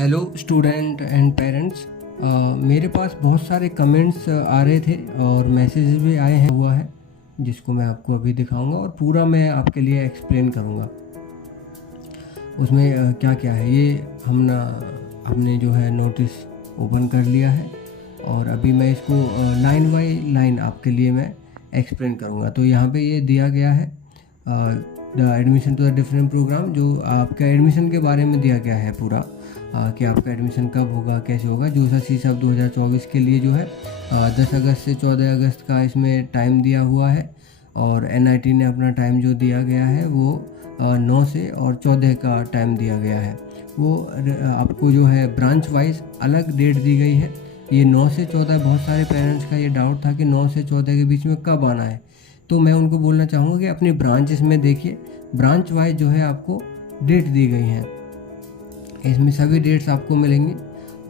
Hello student and parents. मेरे पास बहुत सारे कमेंट्स आ रहे थे और मैसेजेस भी आए हैं हुआ है जिसको मैं आपको अभी दिखाऊंगा और पूरा मैं आपके लिए एक्सप्लेन करूंगा। उसमें क्या क्या है ये हमने जो है नोटिस ओपन कर लिया है और अभी मैं इसको लाइन बाय लाइन आपके लिए मैं एक्सप्लेन करूंगा। तो यहाँ पे ये दिया गया है the admission to the different program, जो आपका एडमिशन के बारे में दिया गया है पूरा कि आपका एडमिशन कब होगा, कैसे होगा। जूसा सी सब 2024 के लिए जो है 10 अगस्त से 14 अगस्त का इसमें टाइम दिया हुआ है और एनआईटी ने अपना टाइम जो दिया गया है वो 9 से और 14 का टाइम दिया गया है। वो आपको जो है ब्रांच वाइज अलग डेट दी गई है। ये 9 से 14, बहुत सारे पेरेंट्स का ये डाउट था कि 9 से 14 के बीच में कब आना है, तो मैं उनको बोलना चाहूँगा कि अपनी ब्रांच इसमें देखिए, ब्रांच वाइज जो है आपको डेट दी गई हैं। इसमें सभी डेट्स आपको मिलेंगी।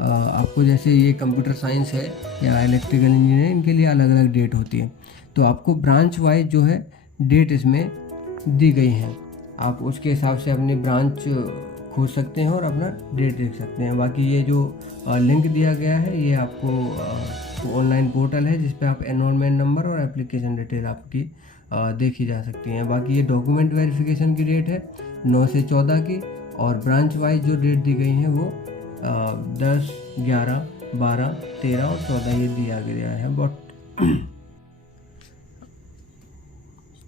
आपको जैसे ये कंप्यूटर साइंस है या इलेक्ट्रिकल इंजीनियर, इनके लिए अलग अलग डेट होती है। तो आपको ब्रांच वाइज जो है डेट इसमें दी गई हैं। आप उसके हिसाब से अपनी ब्रांच खोज सकते हैं और अपना डेट देख सकते हैं। बाकी ये जो लिंक दिया गया है ये आपको ऑनलाइन पोर्टल है जिस पे आप एनरोलमेंट नंबर और एप्लीकेशन डिटेल आपकी देखी जा सकती हैं। बाकी ये डॉक्यूमेंट वेरिफिकेशन की डेट है 9 से 14 की, और ब्रांच वाइज जो डेट दी गई हैं वो 10, 11, 12, 13 और 14 ये दिया गया है। बट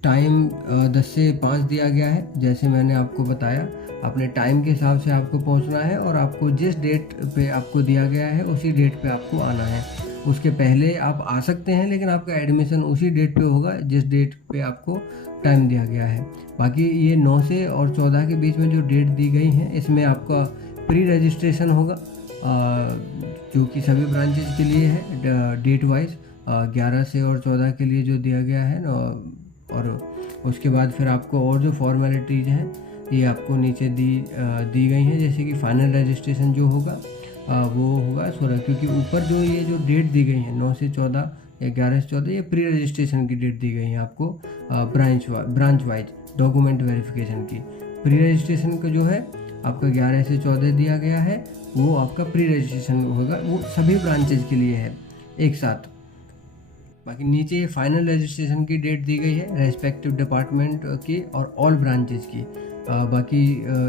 टाइम 10 से 5 दिया गया है। जैसे मैंने आपको बताया, अपने टाइम के हिसाब से आपको पहुंचना है और आपको जिस डेट पे आपको दिया गया है उसी डेट पे आपको आना है। उसके पहले आप आ सकते हैं लेकिन आपका एडमिशन उसी डेट पे होगा जिस डेट पे आपको टाइम दिया गया है। बाकी ये 9 से और 14 के बीच में जो डेट दी गई हैं इसमें आपका प्री रजिस्ट्रेशन होगा जो कि सभी ब्रांचेज के लिए है डेट वाइज। 11 से और 14 के लिए जो दिया गया है और उसके बाद फिर आपको और जो फॉर्मेलिटीज़ हैं ये आपको नीचे दी गई हैं। जैसे कि फाइनल रजिस्ट्रेशन जो होगा वो होगा 16, क्योंकि ऊपर जो ये जो डेट दी गई है 9 से 14 या 11 से 14 ये प्री रजिस्ट्रेशन की डेट दी गई है आपको ब्रांच वाइज डॉक्यूमेंट वेरिफिकेशन की। प्री रजिस्ट्रेशन का जो है आपका 11 से 14 दिया गया है, वो आपका प्री रजिस्ट्रेशन होगा, वो सभी ब्रांचेज के लिए है एक साथ। बाकी नीचे फाइनल रजिस्ट्रेशन की डेट दी गई है रेस्पेक्टिव डिपार्टमेंट की और ऑल ब्रांचेज की। बाकी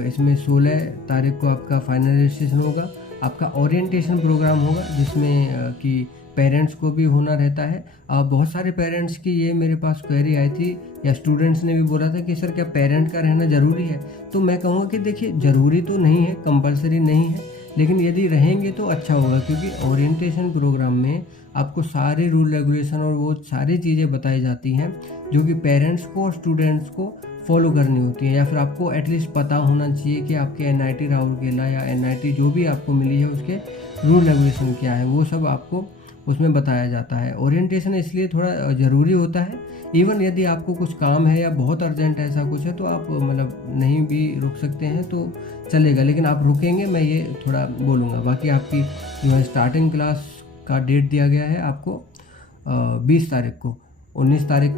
इसमें 16 तारीख को आपका फाइनल रजिस्ट्रेशन होगा। आपका ओरिएंटेशन प्रोग्राम होगा जिसमें कि पेरेंट्स को भी होना रहता है। बहुत सारे पेरेंट्स की ये मेरे पास क्वेरी आई थी या स्टूडेंट्स ने भी बोला था कि सर क्या पेरेंट का रहना ज़रूरी है। तो मैं कहूँगा कि देखिए, ज़रूरी तो नहीं है, कंपलसरी नहीं है, लेकिन यदि रहेंगे तो अच्छा होगा, क्योंकि ओरिएंटेशन प्रोग्राम में आपको सारे रूल रेगुलेशन और वो सारी चीज़ें बताई जाती हैं जो कि पेरेंट्स को और स्टूडेंट्स को फॉलो करनी होती है, या फिर आपको एटलीस्ट पता होना चाहिए कि आपके एनआईटी राउरकेला या एनआईटी जो भी आपको मिली है उसके रूल रेगुलेशन क्या है, वो सब आपको उसमें बताया जाता है। ओरिएंटेशन इसलिए थोड़ा ज़रूरी होता है। इवन यदि आपको कुछ काम है या बहुत अर्जेंट ऐसा कुछ है तो आप मतलब नहीं भी रुक सकते हैं तो चलेगा, लेकिन आप रुकेंगे मैं ये थोड़ा बोलूँगा। बाकी आपकी जो है स्टार्टिंग क्लास का डेट दिया गया है आपको 20 तारीख को। 19 तारीख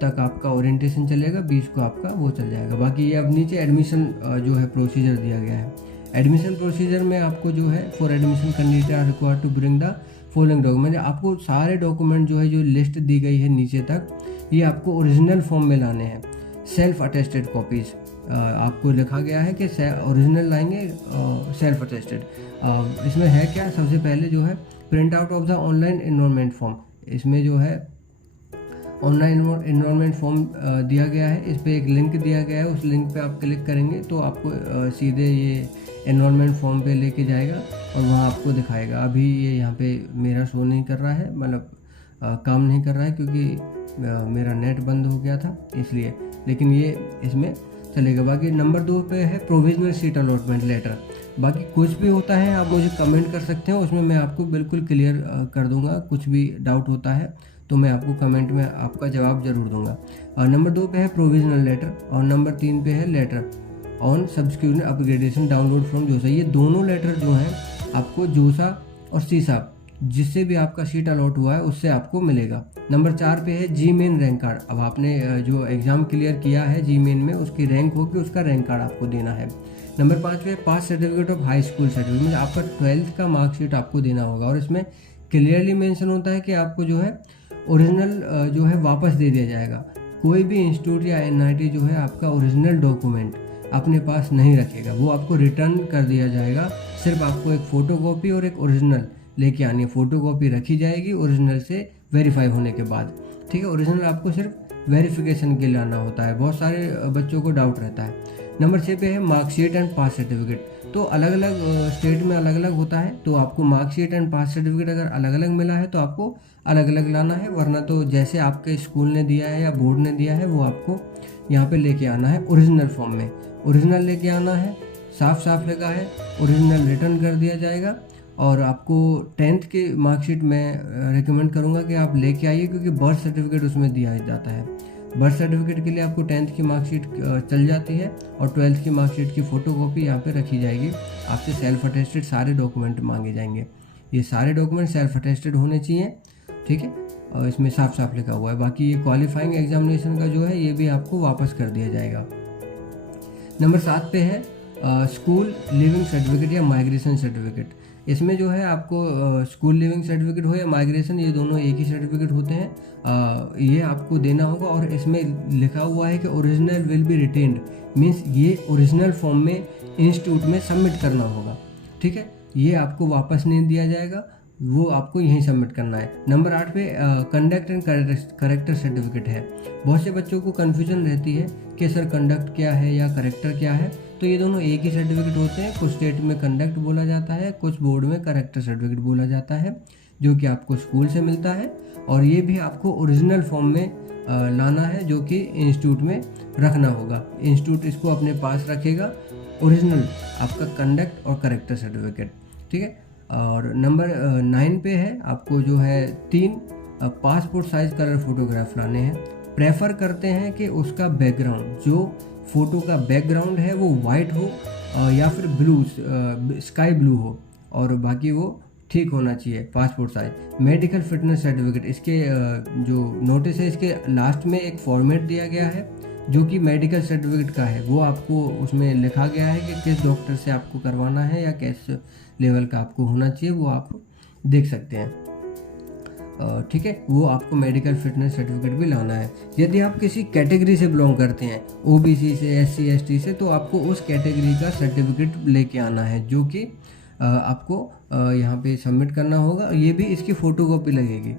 तक आपका ओरिएंटेशन चलेगा, 20 को आपका वो चल जाएगा। बाकी ये अब नीचे एडमिशन जो है प्रोसीजर दिया गया है। एडमिशन प्रोसीजर में आपको जो है for admission candidate are required to bring the following document. आपको सारे डॉक्यूमेंट जो है जो लिस्ट दी गई है नीचे तक, ये आपको ओरिजिनल फॉर्म में लाने हैं। सेल्फ अटेस्टेड कॉपीज़ आपको लिखा गया है कि ओरिजिनल लाएंगे सेल्फ अटेस्टेड। इसमें है क्या, सबसे पहले जो है print out of the online enrolment form. इसमें जो है ऑनलाइन एनरोलमेंट फॉर्म दिया गया है, इस पर एक लिंक दिया गया है, उस लिंक पे आप क्लिक करेंगे तो आपको सीधे ये एनरोलमेंट फॉर्म पे लेके जाएगा और वहाँ आपको दिखाएगा। अभी ये यहाँ पे मेरा शो नहीं कर रहा है, मतलब काम नहीं कर रहा है क्योंकि मेरा नेट बंद हो गया था इसलिए, लेकिन ये इसमें चलेगा। बाकी नंबर 2 पे है प्रोविजनल सीट अलॉटमेंट लेटर। बाकी कुछ भी होता है आप मुझे कमेंट कर सकते हैं, उसमें मैं आपको बिल्कुल क्लियर कर दूंगा। कुछ भी डाउट होता है तो मैं आपको कमेंट में आपका जवाब जरूर दूंगा। और नंबर 2 पे है प्रोविजनल लेटर और नंबर 3 पे है later on subscription upgradation download from जोसा। ये दोनों लेटर जो हैं आपको जोसा और सीसा जिससे भी आपका सीट अलॉट हुआ है उससे आपको मिलेगा। नंबर 4 पे है जी मेन रैंक कार्ड। अब आपने जो एग्ज़ाम क्लियर किया है जी मेन में, उसकी रैंक होगी, उसका रैंक कार्ड आपको देना है। नंबर 5 पे pass certificate of high school certificate, मतलब आपका 12th का मार्कशीट आपको देना होगा और इसमें क्लियरली मेंशन होता है कि आपको जो है ओरिजिनल जो है वापस दे दिया जाएगा। कोई भी इंस्टीट्यूट या एनआईटी जो है आपका ओरिजिनल डॉक्यूमेंट अपने पास नहीं रखेगा, वो आपको रिटर्न कर दिया जाएगा। सिर्फ आपको एक फ़ोटोकॉपी और एक ओरिजिनल लेके आनी है। फ़ोटोकॉपी रखी जाएगी ओरिजिनल से वेरीफाई होने के बाद, ठीक है। ओरिजिनल आपको सिर्फ वेरिफिकेशन के लिए लाना होता है, बहुत सारे बच्चों को डाउट रहता है। नंबर 6 पे है मार्कशीट एंड पास सर्टिफिकेट। तो अलग अलग स्टेट में अलग अलग होता है, तो आपको मार्कशीट एंड पास सर्टिफिकेट अगर अलग अलग मिला है तो आपको अलग अलग लाना है, वरना तो जैसे आपके स्कूल ने दिया है या बोर्ड ने दिया है वो आपको यहाँ पे लेके आना है ओरिजिनल फॉर्म में। ओरिजिनल लेके आना है, साफ साफ लिखा है, ओरिजिनल रिटर्न कर दिया जाएगा। और आपको 10th की मार्कशीट मैं रिकमेंड करूँगा कि आप लेके आइए, क्योंकि बर्थ सर्टिफिकेट उसमें दिया जाता है। बर्थ सर्टिफिकेट के लिए आपको 10th की मार्कशीट चल जाती है और 12th की मार्कशीट की फ़ोटोकॉपी यहाँ पे रखी जाएगी। आपसे सेल्फ अटेस्टेड सारे डॉक्यूमेंट मांगे जाएंगे, ये सारे डॉक्यूमेंट सेल्फ अटेस्टेड होने चाहिए, ठीक है। और इसमें साफ साफ लिखा हुआ है। बाकी ये क्वालिफाइंग एग्जामिनेशन का जो है ये भी आपको वापस कर दिया जाएगा। नंबर 7 पे है स्कूल लिविंग सर्टिफिकेट या माइग्रेशन सर्टिफिकेट। इसमें जो है आपको स्कूल लिविंग सर्टिफिकेट हो या माइग्रेशन, ये दोनों एक ही सर्टिफिकेट होते हैं। ये आपको देना होगा और इसमें लिखा हुआ है कि original will be retained, means ये ओरिजिनल फॉर्म में इंस्टीट्यूट में सबमिट करना होगा, ठीक है। ये आपको वापस नहीं दिया जाएगा, वो आपको यहीं सबमिट करना है। नंबर 8 पे कंडक्ट एंड करेक्टर सर्टिफिकेट है। बहुत से बच्चों को कन्फ्यूजन रहती है कि सर कंडक्ट क्या है या करेक्टर क्या है, तो ये दोनों एक ही सर्टिफिकेट होते हैं। कुछ स्टेट में कंडक्ट बोला जाता है, कुछ बोर्ड में करेक्टर सर्टिफिकेट बोला जाता है, जो कि आपको स्कूल से मिलता है। और ये भी आपको ओरिजिनल फॉर्म में लाना है, जो कि इंस्टीट्यूट में रखना होगा। इंस्टीट्यूट इसको अपने पास रखेगा, ओरिजिनल आपका कंडक्ट और करेक्टर सर्टिफिकेट, ठीक है। और नंबर 9 पे है आपको जो है 3 पासपोर्ट साइज कलर फोटोग्राफ लाने हैं। प्रेफर करते हैं कि उसका बैकग्राउंड, जो फ़ोटो का बैकग्राउंड है वो वाइट हो या फिर ब्लू, स्काई ब्लू हो, और बाकी वो ठीक होना चाहिए passport size. Medical fitness certificate, इसके जो नोटिस है इसके लास्ट में एक फॉर्मेट दिया गया है जो कि मेडिकल सर्टिफिकेट का है। वो आपको उसमें लिखा गया है कि किस डॉक्टर से आपको करवाना है या किस लेवल का आपको होना चाहिए, वो आप देख सकते हैं, ठीक है। वो आपको मेडिकल फिटनेस सर्टिफिकेट भी लाना है। यदि आप किसी कैटेगरी से बिलोंग करते हैं, ओबीसी से, एससी एसटी से, तो आपको उस कैटेगरी का सर्टिफिकेट लेके आना है, जो कि आपको यहाँ पे सबमिट करना होगा। ये भी इसकी फ़ोटोकॉपी लगेगी।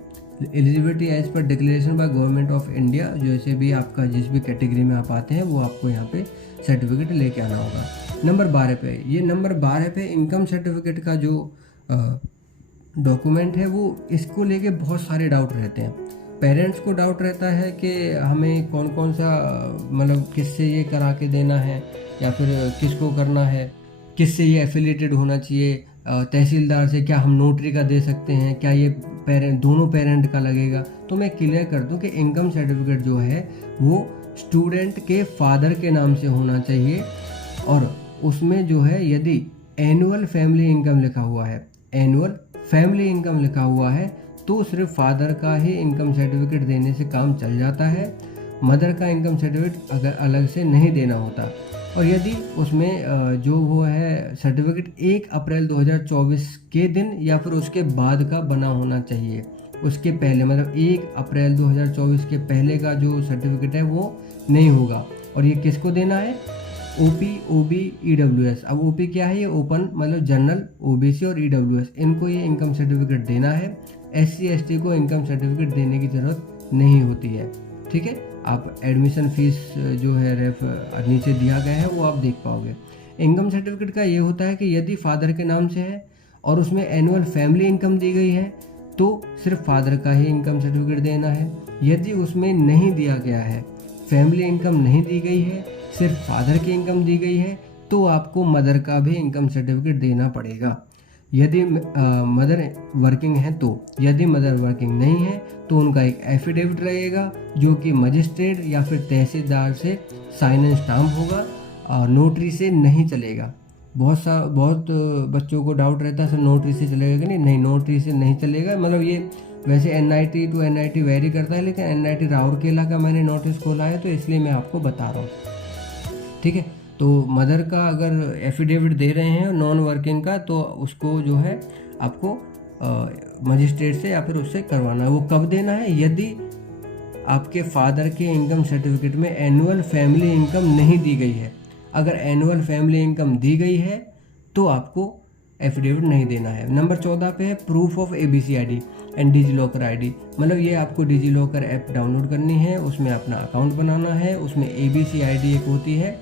एलिजिबिलिटी एज पर declaration by government of India, जैसे भी आपका जिस भी कैटेगरी में आप आते हैं वो आपको यहाँ पे सर्टिफिकेट लेके आना होगा। नंबर 12 पे, ये नंबर 12 पे इनकम सर्टिफिकेट का जो डॉक्यूमेंट है वो, इसको लेके बहुत सारे डाउट रहते हैं। पेरेंट्स को डाउट रहता है कि हमें कौन कौन सा, मतलब किससे ये करा के देना है या फिर किसको करना है, किससे ये एफिलिएटेड होना चाहिए, तहसीलदार से, क्या हम नोटरी का दे सकते हैं, क्या ये दोनों पेरेंट का लगेगा। तो मैं क्लियर कर दूं कि इनकम सर्टिफिकेट जो है वो स्टूडेंट के फादर के नाम से होना चाहिए, और उसमें जो है यदि एनुअल फैमिली इनकम लिखा हुआ है, एनुअल फैमिली इनकम लिखा हुआ है, तो सिर्फ फादर का ही इनकम सर्टिफिकेट देने से काम चल जाता है। मदर का इनकम सर्टिफिकेट अगर अलग से नहीं देना होता। और यदि उसमें जो वो है सर्टिफिकेट 1 अप्रैल 2024 के दिन या फिर उसके बाद का बना होना चाहिए, उसके पहले, मतलब 1 अप्रैल 2024 के पहले का जो सर्टिफिकेट है वो नहीं होगा। और ये किसको देना है? ओपी, ओबी, ईडब्ल्यूएस। अब ओपी क्या है? ये ओपन, मतलब जनरल, ओबीसी और ईडब्ल्यूएस, इनको ये इनकम सर्टिफिकेट देना है। एससी एसटी को इनकम सर्टिफिकेट देने की ज़रूरत नहीं होती है, ठीक है। आप एडमिशन फीस जो है नीचे दिया गया है वो आप देख पाओगे। इनकम सर्टिफिकेट का ये होता है कि यदि फादर के नाम से है और उसमें एनुअल फैमिली इनकम दी गई है तो सिर्फ फादर का ही इनकम सर्टिफिकेट देना है। यदि उसमें नहीं दिया गया है, फैमिली इनकम नहीं दी गई है, सिर्फ फादर की इनकम दी गई है, तो आपको मदर का भी इनकम सर्टिफिकेट देना पड़ेगा, यदि मदर वर्किंग है तो। यदि मदर वर्किंग नहीं है तो उनका एक एफिडेविट रहेगा जो कि मजिस्ट्रेट या फिर तहसीलदार से साइन एंड स्टाम्प होगा, और नोटरी से नहीं चलेगा। बहुत बच्चों को डाउट रहता है सर नोटरी से चलेगा कि नहीं। नहीं, नोटरी से नहीं चलेगा। मतलब ये वैसे एनआईटी टू एनआईटी वेरी करता है, लेकिन एनआईटी राउरकेला का मैंने नोटिस खोला है तो इसलिए मैं आपको बता रहा हूँ, ठीक है। तो मदर का अगर एफिडेविट दे रहे हैं नॉन वर्किंग का, तो उसको जो है आपको मजिस्ट्रेट से या फिर उससे करवाना है। वो कब देना है? यदि आपके फादर के इनकम सर्टिफिकेट में एनुअल फैमिली इनकम नहीं दी गई है। अगर एनुअल फैमिली इनकम दी गई है तो आपको एफिडेविट नहीं देना है। नंबर 14 पे है proof of ABC ID and DigiLocker ID. मतलब ये आपको डिजी लॉकर ऐप डाउनलोड करनी है, उसमें अपना अकाउंट बनाना है, उसमें एबीसी आईडी एक होती है,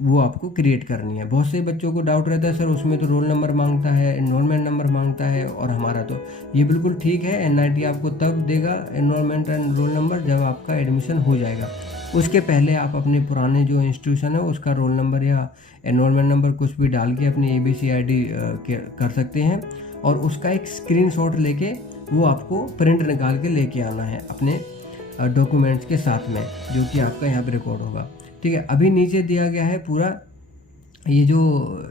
वो आपको क्रिएट करनी है। बहुत से बच्चों को डाउट रहता है सर उसमें तो रोल नंबर मांगता है, एनरोलमेंट नंबर मांगता है, और हमारा तो ये बिल्कुल ठीक है। एनआईटी आपको तब देगा एनरोलमेंट एंड रोल नंबर जब आपका एडमिशन हो जाएगा। उसके पहले आप अपने पुराने जो इंस्टीट्यूशन है उसका रोल नंबर या एनरोलमेंट नंबर कुछ भी डाल के अपनी एबीसी आईडी कर सकते हैं, और उसका एक स्क्रीनशॉट लेके वो आपको प्रिंट निकाल के लेके आना है अपने डॉक्यूमेंट्स के साथ में, जो कि आपका यहाँ पे रिकॉर्ड होगा। ठीक है, अभी नीचे दिया गया है पूरा ये जो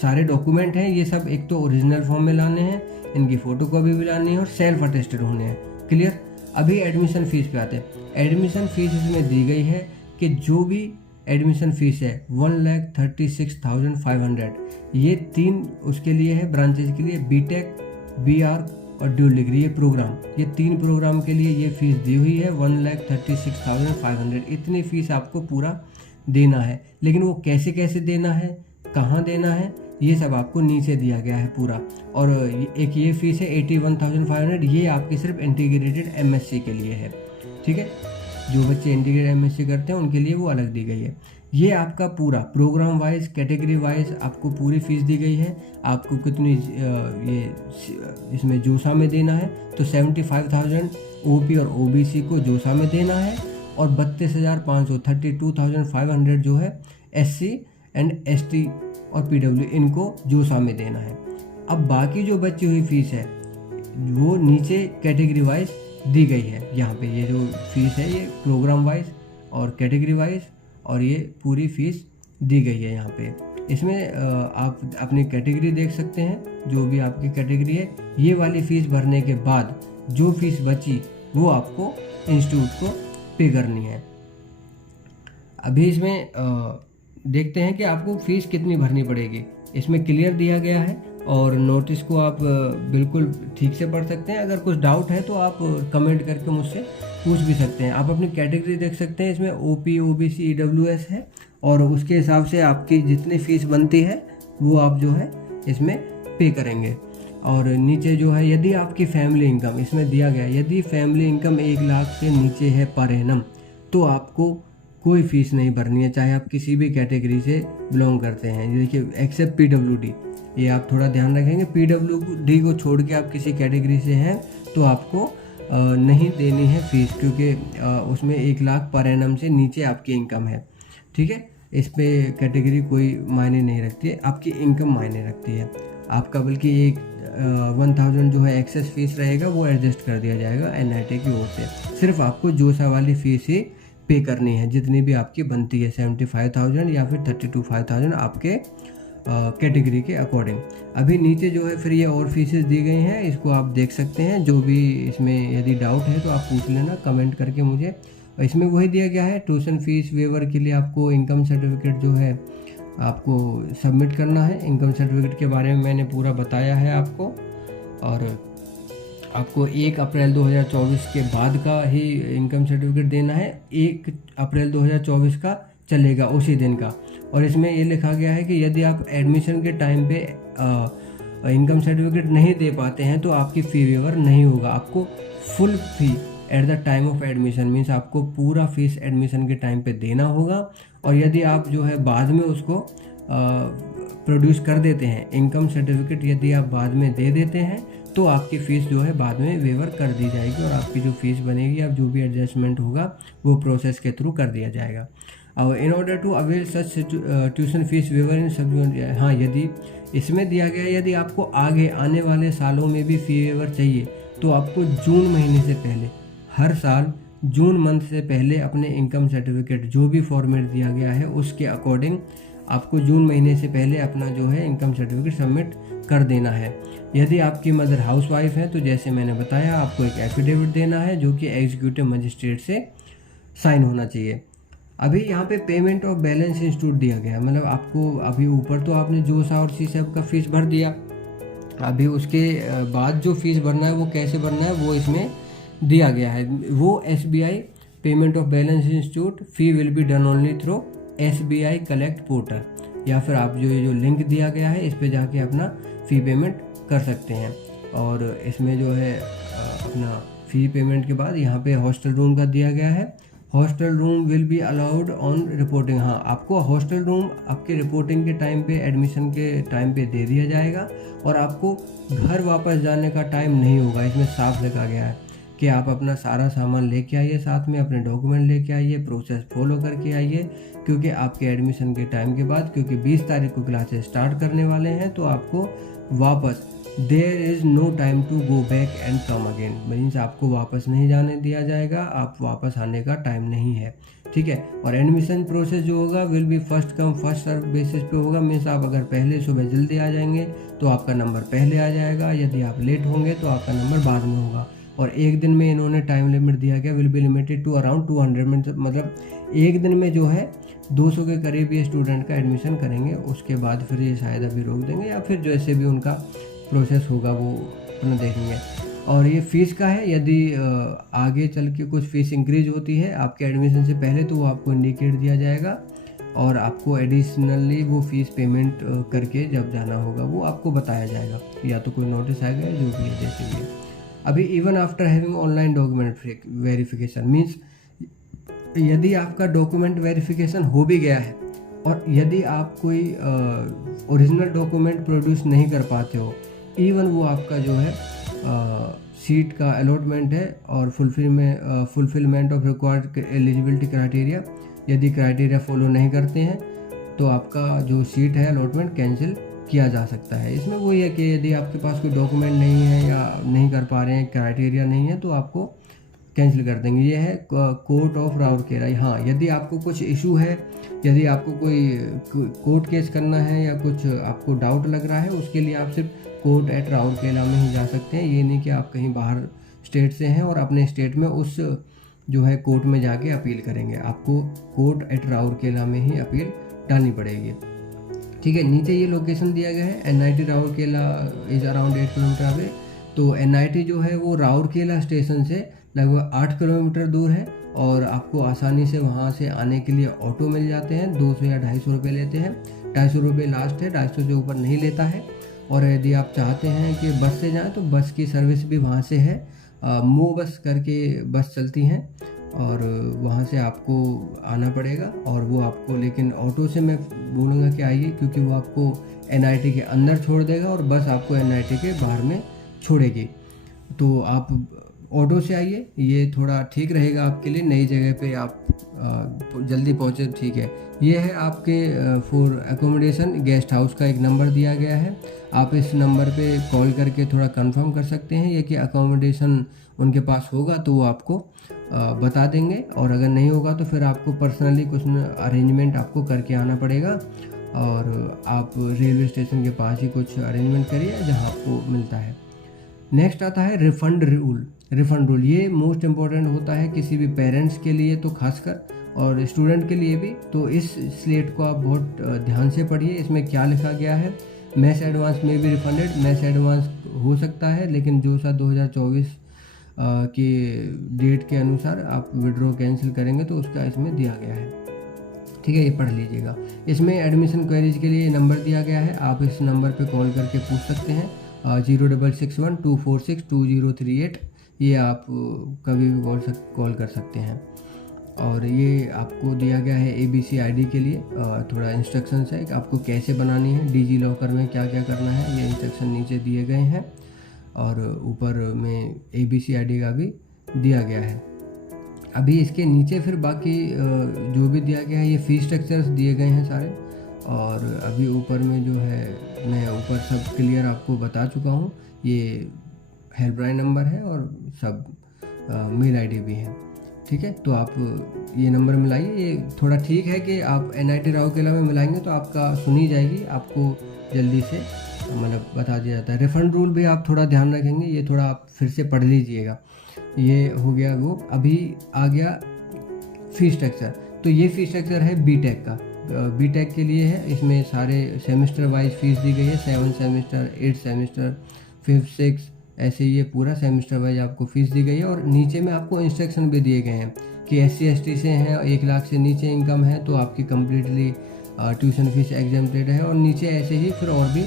सारे डॉक्यूमेंट हैं, ये सब एक तो ओरिजिनल फॉर्म में लाने हैं, इनकी फोटोकॉपी भी लानी है और सेल्फ अटेस्टेड होने हैं। क्लियर। अभी एडमिशन फ़ीस पे आते हैं। एडमिशन फ़ीस इसमें दी गई है कि जो भी एडमिशन फ़ीस है 1,36,500, ये 3 उसके लिए है ब्रांचेज के लिए, बीटेक, बीआर और ड्यूल डिग्री, ये प्रोग्राम, ये 3 प्रोग्राम के लिए ये फ़ीस दी हुई है 1,36,500। इतनी फ़ीस आपको पूरा देना है। लेकिन वो कैसे कैसे देना है, कहाँ देना है, ये सब आपको नीचे दिया गया है पूरा। और एक ये फ़ीस है 81,500, ये आपके सिर्फ इंटीग्रेटेड एमएससी के लिए है। ठीक है, जो बच्चे इंटीग्रेटेड एमएससी करते हैं उनके लिए वो अलग दी गई है। ये आपका पूरा प्रोग्राम वाइज, कैटेगरी वाइज आपको पूरी फीस दी गई है। आपको कितनी ये इसमें जोसा में देना है, तो 75,000 ओपी और ओबीसी को जोसा में देना है, और 32,500 32,500 जो है एससी एंड एसटी और पीडब्ल्यू इनको जोसा में देना है। अब बाकी जो बची हुई फीस है वो नीचे कैटेगरी वाइज दी गई है। यहाँ पे ये जो फीस है ये प्रोग्राम वाइज और कैटेगरी वाइज, और ये पूरी फीस दी गई है यहाँ पे। इसमें आप अपनी कैटेगरी देख सकते हैं, जो भी आपकी कैटेगरी है। ये वाली फ़ीस भरने के बाद जो फीस बची वो आपको इंस्टीट्यूट को पे करनी है। अभी इसमें देखते हैं कि आपको फ़ीस कितनी भरनी पड़ेगी। इसमें क्लियर दिया गया है, और नोटिस को आप बिल्कुल ठीक से पढ़ सकते हैं। अगर कुछ डाउट है तो आप कमेंट करके मुझसे पूछ भी सकते हैं। आप अपनी कैटेगरी देख सकते हैं, इसमें ओपी, ओबीसी, ईडब्ल्यूएस है, और उसके हिसाब से आपकी जितनी फ़ीस बनती है वो आप जो है इसमें पे करेंगे। और नीचे जो है यदि आपकी फैमिली इनकम, इसमें दिया गया यदि फैमिली इनकम 1 लाख से नीचे है पर एनम, तो आपको कोई फ़ीस नहीं भरनी है, चाहे आप किसी भी कैटेगरी से बिलोंग करते हैं। देखिए एक्सेप्ट पीडब्ल्यूडी, ये आप थोड़ा ध्यान रखेंगे। पीडब्ल्यूडी को छोड़ के आप किसी कैटेगरी से हैं तो आपको नहीं देनी है फ़ीस, क्योंकि उसमें 1 लाख पर एनम से नीचे आपकी इनकम है। ठीक है, इस पे कैटेगरी कोई मायने नहीं रखती है, आपकी इनकम मायने रखती है। आपका बल्कि एक 1,000 जो है एक्सेस फीस रहेगा वो एडजस्ट कर दिया जाएगा एनआईटी की ओर से। सिर्फ आपको जोसा वाली फ़ीस ही पे करनी है, जितनी भी आपकी बनती है 75,000 या फिर 32,500 आपके कैटेगरी के अकॉर्डिंग। अभी नीचे जो है फिर ये और फीसेस दी गई हैं, इसको आप देख सकते हैं। जो भी इसमें यदि डाउट है तो आप पूछ लेना कमेंट करके मुझे। इसमें वही दिया गया है, ट्यूशन फीस वेवर के लिए आपको इनकम सर्टिफिकेट जो है आपको सबमिट करना है। इनकम सर्टिफिकेट के बारे में मैंने पूरा बताया है आपको, और आपको 1 अप्रैल 2024 के बाद का ही इनकम सर्टिफिकेट देना है। 1 अप्रैल 2024 का चलेगा उसी दिन का। और इसमें ये लिखा गया है कि यदि आप एडमिशन के टाइम पे इनकम सर्टिफिकेट नहीं दे पाते हैं तो आपकी फ़ी वेवर नहीं होगा। आपको full fee at the time of admission, means आपको पूरा फीस एडमिशन के टाइम पे देना होगा। और यदि आप जो है बाद में उसको प्रोड्यूस कर देते हैं, इनकम सर्टिफिकेट यदि आप बाद में दे देते हैं तो आपकी फ़ीस जो है बाद में वेवर कर दी जाएगी, और आपकी जो फ़ीस बनेगी, अब जो भी एडजस्टमेंट होगा वो प्रोसेस के थ्रू कर दिया जाएगा। और in order to avail such tuition fees waiver इन सब, हाँ यदि इसमें दिया गया यदि आपको आगे आने वाले सालों में भी फ़ी वेवर चाहिए तो आपको जून महीने से पहले, हर साल जून मंथ से पहले अपने इनकम सर्टिफिकेट जो भी फॉर्मेट दिया गया है उसके अकॉर्डिंग आपको जून महीने से पहले अपना जो है इनकम सर्टिफिकेट सबमिट कर देना है। यदि आपकी मदर हाउसवाइफ है तो जैसे मैंने बताया आपको एक एफिडेविट देना है जो कि एग्जीक्यूटिव मजिस्ट्रेट से साइन होना चाहिए। अभी यहाँ पे पेमेंट ऑफ बैलेंस इंस्टीट्यूट दिया गया है, मतलब आपको अभी ऊपर तो आपने जोसा और सीसैप का फीस भर दिया, अभी उसके बाद जो फीस भरना है वो कैसे भरना है वो इसमें दिया गया है। वो SBI payment of balance institute fee will be done only through SBI collect portal, या फिर आप जो लिंक दिया गया है इस पे जाके अपना फ़ी पेमेंट कर सकते हैं। और इसमें जो है अपना फ़ी पेमेंट के बाद यहाँ पे हॉस्टल रूम का दिया गया है। Hostel room will be allowed on reporting, हाँ आपको हॉस्टल रूम आपके रिपोर्टिंग के टाइम पे, एडमिशन के टाइम पे दे दिया जाएगा, और आपको घर वापस जाने का टाइम नहीं होगा। इसमें साफ लिखा गया है कि आप अपना सारा सामान लेके आइए, साथ में अपने डॉक्यूमेंट लेके आइए, प्रोसेस फॉलो करके आइए, क्योंकि आपके एडमिशन के टाइम के बाद, क्योंकि 20 तारीख को क्लासेस स्टार्ट करने वाले हैं, तो आपको वापस there is no time to go back and come again, means आपको वापस नहीं जाने दिया जाएगा, आप वापस आने का टाइम नहीं है, ठीक है। और एडमिशन प्रोसेस जो होगा will be first come first serve basis पे होगा, मीन्स आप अगर पहले सुबह जल्दी आ जाएंगे तो आपका नंबर पहले आ जाएगा, यदि आप लेट होंगे तो आपका नंबर बाद में होगा। और एक दिन में इन्होंने टाइम लिमिट दिया गया, will be limited to around 200 minute, मतलब एक दिन में जो है 200 के करीब ये स्टूडेंट का एडमिशन करेंगे, उसके बाद फिर ये शायद अभी रोक देंगे, या फिर जैसे भी उनका प्रोसेस होगा वो अपना देखेंगे। और ये फ़ीस का है, यदि आगे चल के कुछ फ़ीस इंक्रीज होती है आपके एडमिशन से पहले तो वो आपको इंडिकेट दिया जाएगा, और आपको एडिशनली वो फ़ीस पेमेंट करके जब जाना होगा वो आपको बताया जाएगा, या तो कोई नोटिस आएगा जो भी है जैसे भी है। अभी even after having online document verification, means यदि आपका डॉक्यूमेंट वेरिफिकेशन हो भी गया है और यदि आप कोई ओरिजिनल डॉक्यूमेंट प्रोड्यूस नहीं कर पाते हो, इवन वो आपका जो है सीट का अलॉटमेंट है और fulfilment of required eligibility criteria, यदि क्राइटेरिया फॉलो नहीं करते हैं तो आपका जो सीट है अलॉटमेंट कैंसिल किया जा सकता है। इसमें वही है कि यदि आपके पास कोई डॉक्यूमेंट नहीं है या नहीं कर पा रहे हैं, क्राइटेरिया नहीं है, तो आपको कैंसिल कर देंगे। ये है कोर्ट ऑफ राउरकेला। हाँ, यदि आपको कुछ इशू है, यदि आपको कोई कोर्ट केस करना है या कुछ आपको डाउट लग रहा है, उसके लिए आप सिर्फ कोर्ट एट राउरकेला में ही जा सकते हैं। ये नहीं कि आप कहीं बाहर स्टेट से हैं और अपने स्टेट में उस जो है कोर्ट में जाके अपील करेंगे, आपको कोर्ट एट राउरकेला में ही अपील डालनी पड़ेगी, ठीक है। नीचे ये लोकेशन दिया गया है, NIT Rourkela is around 8 kilometre away. तो NIT जो है वो राउरकेला स्टेशन से लगभग 8 किलोमीटर दूर है, और आपको आसानी से वहाँ से आने के लिए ऑटो मिल जाते हैं, 200 या 250 रुपये लेते हैं, 250 रुपये लास्ट है, 250 से ऊपर नहीं लेता है। और यदि आप चाहते हैं कि बस से जाएं तो बस की सर्विस भी वहाँ से है, मो बस करके बस चलती हैं, और वहाँ से आपको आना पड़ेगा। और वो आपको, लेकिन ऑटो से मैं बोलूँगा कि आइए, क्योंकि वो आपको NIT के अंदर छोड़ देगा और बस आपको NIT के बाहर में छोड़ेगी। तो आप ऑटो से आइए, ये थोड़ा ठीक रहेगा आपके लिए, नई जगह पे आप जल्दी पहुँचे, ठीक है। ये है आपके फॉर एकोमोडेशन गेस्ट हाउस का एक नंबर दिया गया है, आप इस नंबर पे कॉल करके थोड़ा कंफर्म कर सकते हैं ये कि अकोमोडेशन उनके पास होगा तो वो आपको बता देंगे, और अगर नहीं होगा तो फिर आपको पर्सनली कुछ अरेंजमेंट आपको करके आना पड़ेगा, और आप रेलवे स्टेशन के पास ही कुछ अरेंजमेंट करिए जहाँ आपको मिलता है। नेक्स्ट आता है रिफ़ंड रूल। रिफ़ंड रूल ये मोस्ट इम्पॉर्टेंट होता है किसी भी पेरेंट्स के लिए तो खासकर, और स्टूडेंट के लिए भी। तो इस स्लेट को आप बहुत ध्यान से पढ़िए, इसमें क्या लिखा गया है। मैथ्स एडवांस में भी रिफंडेड, मैथ्स एडवांस हो सकता है, लेकिन जो सा 2024 के डेट के अनुसार आप विड्रॉ कैंसिल करेंगे तो उसका इसमें दिया गया है, ठीक है। ये पढ़ लीजिएगा। इसमें एडमिशन क्वेरीज के लिए नंबर दिया गया है, आप इस नंबर पे कॉल करके पूछ सकते हैं, 06612462 ये आप कभी भी कॉल कर सकते हैं। और ये आपको दिया गया है ABC ID के लिए थोड़ा इंस्ट्रक्शंस है कि आपको कैसे बनानी है, डिजी लॉकर में क्या क्या करना है, ये इंस्ट्रक्शन नीचे दिए गए हैं, और ऊपर में ABC ID का भी दिया गया है। अभी इसके नीचे फिर बाकी जो भी दिया गया है, ये फीस स्ट्रक्चर्स दिए गए हैं सारे, और अभी ऊपर में जो है मैं ऊपर सब क्लियर आपको बता चुका हूँ। ये हेल्पलाइन नंबर है और सब मेल ID भी है, ठीक है। तो आप ये नंबर मिलाइए, ये थोड़ा ठीक है कि आप NIT राउरकेला में मिलाएंगे तो आपका सुनी जाएगी, आपको जल्दी से मतलब बता दिया जाता है। रिफ़ंड रूल भी आप थोड़ा ध्यान रखेंगे, ये थोड़ा आप फिर से पढ़ लीजिएगा। ये हो गया वो। अभी आ गया फ़ी स्ट्रक्चर। तो ये फ़ीस स्ट्रक्चर है बीटेक का। बीटेक के लिए है, इसमें सारे सेमेस्टर वाइज फ़ीस दी गई है, 7 सेमेस्टर, 8 सेमेस्टर, 5, 6, ऐसे ये पूरा सेमेस्टर वाइज आपको फ़ीस दी गई है। और नीचे में आपको इंस्ट्रक्शन भी दिए गए हैं कि SC ST से हैं, 1 लाख से नीचे इनकम है तो आपकी कम्प्लीटली ट्यूशन फीस एग्जेम्प्टेड है। और नीचे ऐसे ही फिर और भी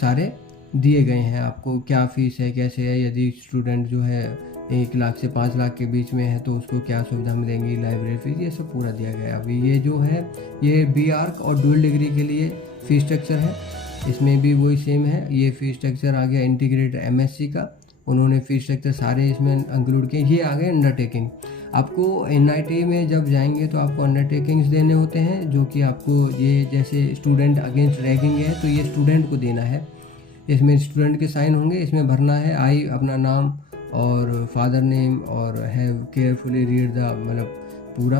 सारे दिए गए हैं आपको, क्या फ़ीस है, कैसे है, यदि स्टूडेंट जो है 1 लाख से 5 लाख के बीच में है तो उसको क्या सुविधा मिलेंगी, लाइब्रेरी फीस, ये सब पूरा दिया गया है। अभी ये जो है ये BArc और डुअल डिग्री के लिए फ़ीस स्ट्रक्चर है, इसमें भी वही सेम है। ये फ़ीस स्ट्रक्चर आ गया इंटीग्रेटेड MSc का, उन्होंने फ़ीस स्ट्रक्चर सारे इसमें इंक्लूड किए। ये आ गए अंडरटेकिंग। आपको NIT में जब जाएंगे तो आपको अंडरटेकिंग्स देने होते हैं, जो कि आपको ये जैसे स्टूडेंट अगेंस्ट रैगिंग है तो ये स्टूडेंट को देना है। इसमें स्टूडेंट के साइन होंगे, इसमें भरना है आई अपना नाम और फादर नेम और हैव केयरफुली रीड द, मतलब पूरा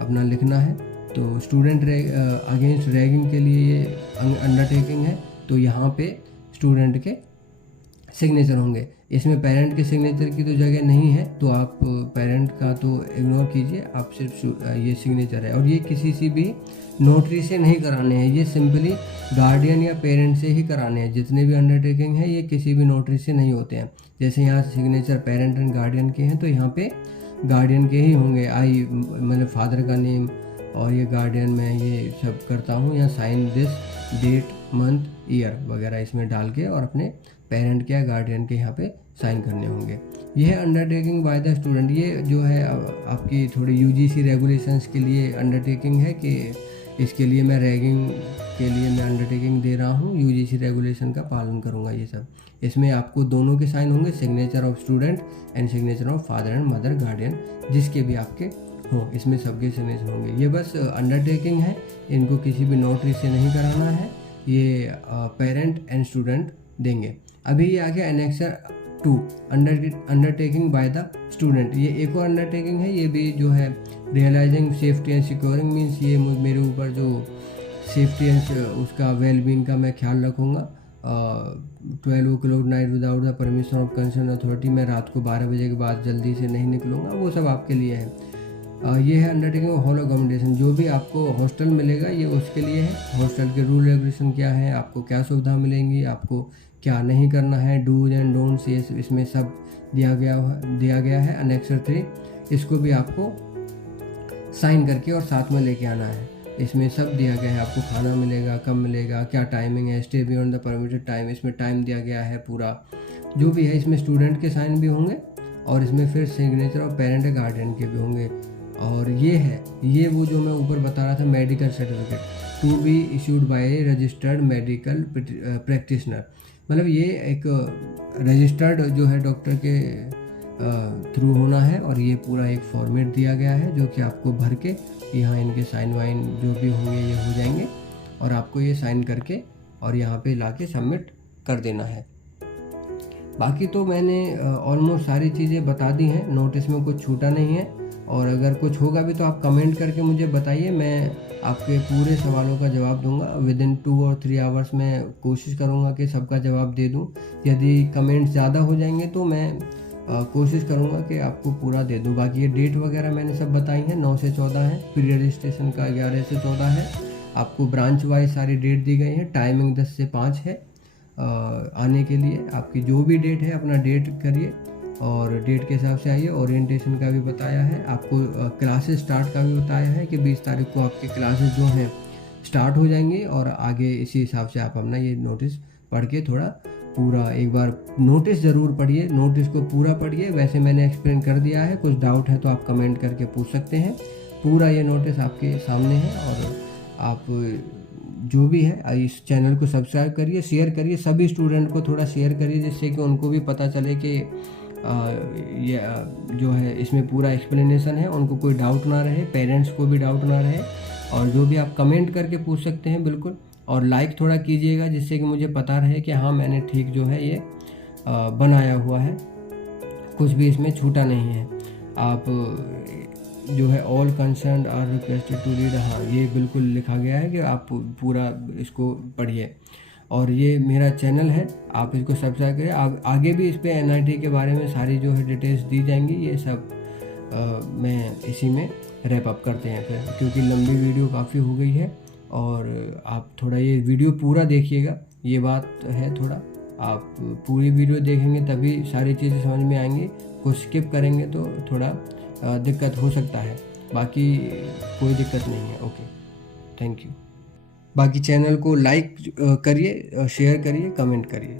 अपना लिखना है। तो स्टूडेंट अगेंस्ट रैगिंग के लिए ये अंडरटेकिंग है, तो यहाँ पे स्टूडेंट के सिग्नेचर होंगे। इसमें पेरेंट के सिग्नेचर की तो जगह नहीं है, तो आप पेरेंट का तो इग्नोर कीजिए, आप सिर्फ ये सिग्नेचर है। और ये किसी से भी नोटरी से नहीं कराने हैं, ये सिंपली गार्डियन या पेरेंट से ही कराने हैं। जितने भी अंडरटेकिंग है ये किसी भी नोटरी से नहीं होते हैं। जैसे यहाँ सिग्नेचर पेरेंट एंड गार्डियन के हैं तो यहाँ पे गार्डियन के ही होंगे, आई मतलब फादर का नेम, और ये गार्डियन मैं ये सब करता हूँ, या sign this date month year वगैरह इसमें डाल के, और अपने पेरेंट के या गार्डियन के यहाँ पे साइन करने होंगे। ये है अंडरटेकिंग बाय द स्टूडेंट। ये जो है आपकी थोड़ी UGC रेगुलेशंस के लिए अंडरटेकिंग है कि इसके लिए मैं रैगिंग के लिए मैं अंडरटेकिंग दे रहा हूँ, UGC रेगुलेशन का पालन करूँगा ये सब। इसमें आपको दोनों के साइन होंगे, signature of student and signature of father and mother guardian, जिसके भी आपके हों, इसमें सबके सिग्नेचर होंगे। ये बस अंडरटेकिंग है, इनको किसी भी नोटरी से नहीं कराना है, ये पेरेंट एंड स्टूडेंट देंगे। अभी ये आ गया annexure 2 undertaking by the student. ये एक और अंडरटेकिंग है, ये भी जो है realising safety and securing, means ये मेरे ऊपर जो सेफ्टी एंड उसका वेलबींग का मैं ख्याल रखूँगा। 12 o'clock night without the permission of concern authority, मैं रात को 12 बजे के बाद जल्दी से नहीं निकलूँगा, वो सब आपके लिए है। ये है अंडरटेकिंग ऑफ हॉल अकोमोडेशन। जो भी आपको हॉस्टल मिलेगा ये उसके लिए है। हॉस्टल के रूल रेगुलेशन क्या है, आपको क्या सुविधा मिलेंगी, आपको क्या नहीं करना है, डूज एंड डोंट्स, ये इसमें सब दिया गया है। अनेक्सर 3, इसको भी आपको साइन करके और साथ में लेके आना है। इसमें सब दिया गया है, आपको खाना मिलेगा, कब मिलेगा, क्या टाइमिंग है, stay beyond the permitted time, इसमें टाइम दिया गया है पूरा, जो भी है। इसमें स्टूडेंट के साइन भी होंगे और इसमें फिर सिग्नेचर और पेरेंट गार्डियन के भी होंगे। और ये है, ये वो जो मैं ऊपर बता रहा था, medical certificate to be issued by a registered medical practitioner, मतलब ये एक रजिस्टर्ड जो है डॉक्टर के थ्रू होना है। और ये पूरा एक फॉर्मेट दिया गया है जो कि आपको भर के यहाँ इनके साइन वाइन जो भी होंगे ये हो जाएंगे, और आपको ये साइन करके और यहाँ पे लाके सबमिट कर देना है। बाकी तो मैंने ऑलमोस्ट सारी चीज़ें बता दी हैं, नोटिस में कुछ छूटा नहीं है। और अगर कुछ होगा भी तो आप कमेंट करके मुझे बताइए, मैं आपके पूरे सवालों का जवाब दूंगा। विदिन 2 और 3 आवर्स में कोशिश करूंगा कि सबका जवाब दे दूं। यदि कमेंट्स ज़्यादा हो जाएंगे तो मैं कोशिश करूंगा कि आपको पूरा दे दूं। बाकी ये डेट वगैरह मैंने सब बताई हैं, 9 से 14 है, प्री रजिस्ट्रेशन का 11 से 14 है। आपको ब्रांच वाइज सारी डेट दी गई है, टाइमिंग 10 से 5 है आने के लिए। आपकी जो भी डेट है अपना डेट करिए और डेट के हिसाब से आइए। ओरिएंटेशन का भी बताया है आपको, क्लासेस स्टार्ट का भी बताया है कि 20 तारीख को आपके क्लासेस जो हैं स्टार्ट हो जाएंगे। और आगे इसी हिसाब से आप अपना ये नोटिस पढ़ के थोड़ा पूरा एक बार नोटिस ज़रूर पढ़िए, नोटिस को पूरा पढ़िए। वैसे मैंने एक्सप्लेन कर दिया है, कुछ डाउट है तो आप कमेंट करके पूछ सकते हैं। पूरा ये नोटिस आपके सामने है। और आप जो भी है इस चैनल को सब्सक्राइब करिए, शेयर करिए, सभी स्टूडेंट को थोड़ा शेयर करिए, जिससे कि उनको भी पता चले कि ये जो है इसमें पूरा एक्सप्लेनेशन है, उनको कोई डाउट ना रहे, पेरेंट्स को भी डाउट ना रहे। और जो भी आप कमेंट करके पूछ सकते हैं बिल्कुल। और लाइक थोड़ा कीजिएगा, जिससे कि मुझे पता रहे कि हाँ मैंने ठीक जो है ये बनाया हुआ है, कुछ भी इसमें छूटा नहीं है। आप जो है all concerned are requested to read, हाँ ये बिल्कुल लिखा गया है कि आप पूरा इसको पढ़िए। और ये मेरा चैनल है, आप इसको सब्सक्राइब करें। आगे भी इस पे NIT के बारे में सारी जो है डिटेल्स दी जाएंगी। ये सब मैं इसी में रैप अप करते हैं फिर, क्योंकि लंबी वीडियो काफ़ी हो गई है और आप थोड़ा ये वीडियो पूरा देखिएगा, ये बात है। थोड़ा आप पूरी वीडियो देखेंगे तभी सारी चीज़ें समझ में आएंगी, कुछ स्किप करेंगे तो थोड़ा दिक्कत हो सकता है, बाकी कोई दिक्कत नहीं है। Okay, thank you. बाकी चैनल को लाइक करिए, शेयर करिए, कमेंट करिए।